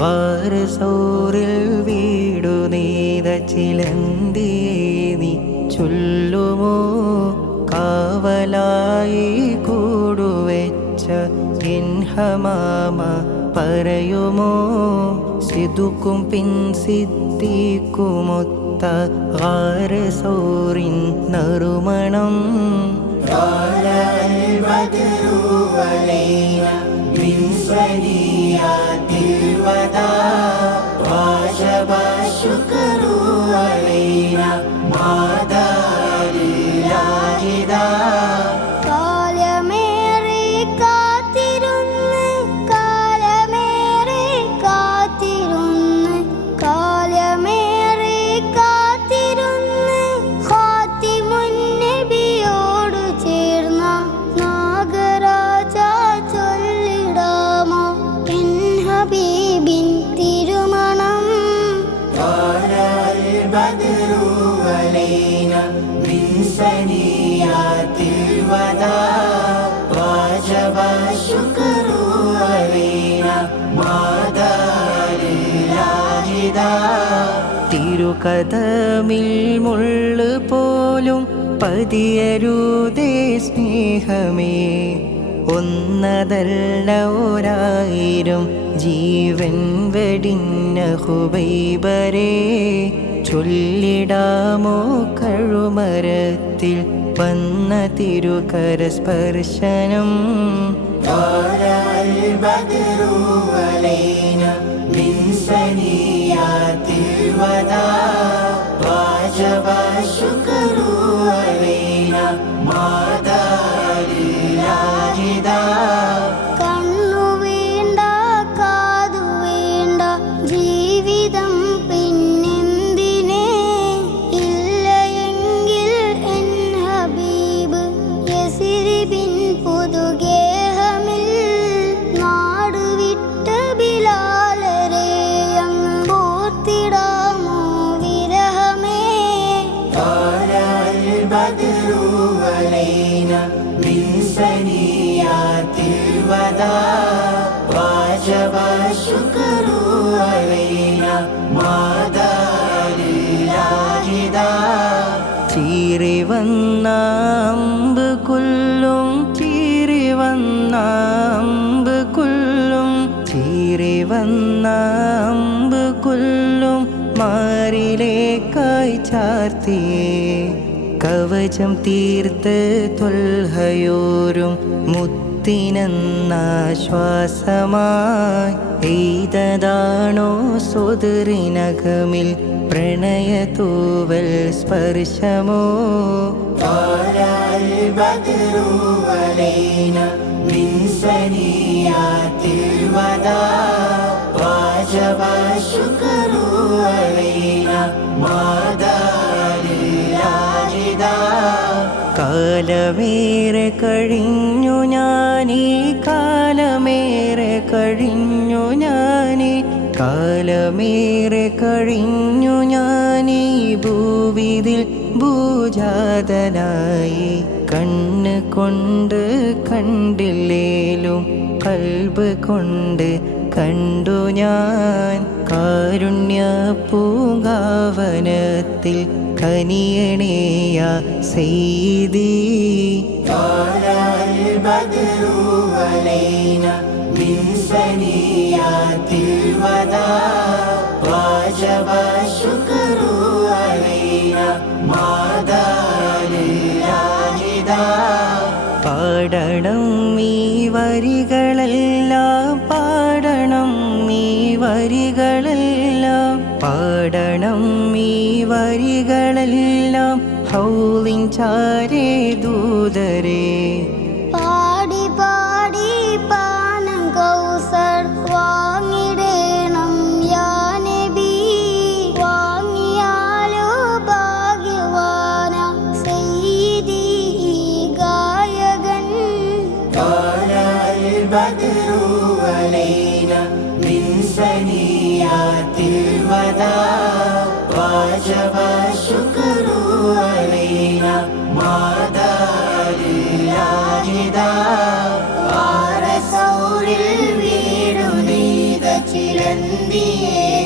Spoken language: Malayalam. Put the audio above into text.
വാരസൗറിൽ വീടു നെയ്ത ചിലന്തിയെ നീ ചൊല്ലുമോ? കാവലായി കൂടുവെച്ച ഹമാമ പറയുമോ? സിദുക്കും പിൻ സിദ്ദീഖുമൊത്ത വാരസൗറിൻ നറുമണം. من سنيات الوداع وجب الشكر علينا ما دار الهدى. من سنيات الوداع وجب الشكر علينا ما دار الهدى. തിരുകദമിൽ മുള്ളു പോലും പതിയരുതേ സ്നേഹമേ. ഒന്നതല്ല ഒരായിരം ജീവൻ വെടിഞ്ഞ ഹുബൈബരേ. ചൊല്ലിടാമോ കഴുമരത്തിൽ വന്ന തിരുകരസ്പർശനം. من سنيات الوداع وجب الشكر علينا ما دار الهدى. من سنيات الوداع وجب الشكر علينا ما دار الهدى. ചീറി വന്ന അമ്പ് കൊല്ലും ചീറി വന്ന അമ്പ് കൊല്ലും ചീറി വന്ന അമ്പ് കൊല്ലും മാറിലേക്കായി ചാർത്തിയേ. കവചം തീർത്ത് ത്വൽഹയോരും മുത്തിനെന്നാശ്വാസമായി എയ്തതാണോ സ്വദറിനകമിൽ പ്രണയതൂവൽ സ്പർശമോ? من سنيات الوداع وجب الشكر علينا ما دار الهدى. കാലമേറെ കഴിഞ്ഞു ഞാനീ കാലമേറെ കഴിഞ്ഞു ഞാനീ കാലമേറെ കഴിഞ്ഞു ഞാനീ ഭൂവിതിൽ ഭൂജാതനായി. കണ്ണ് കൊണ്ട് കണ്ടില്ലേലും കൽബ് കൊണ്ട് കണ്ടു ഞാൻ. കാരുണ്യ പൂങ്കാവനത്തിൽ കനിയണേയ സയ്യിദി. من سنيات الوداع وجب الشكر علينا ما دار الهدى. പാടണം ഈ വരികളെല്ലാം പാടണം ഈ വരികളെല്ലാം പാടണം ഈ വരികളെല്ലാം ഹൗലിൻ ചാരേ ദൂതരേ. പാടി പാടി പാനം കൗസർ വാങ്ങിടേണം യാ നബി. വാങ്ങിയാലോ ഭാഗ്യവാന സയ്യിദി ഗായകൻ. من سنيات الوداع وجب الشكر علينا ما دار الهدى. വാരസൗറിൽ വീടു നെയ്ത ചിലന്തി ചിന്തിയേ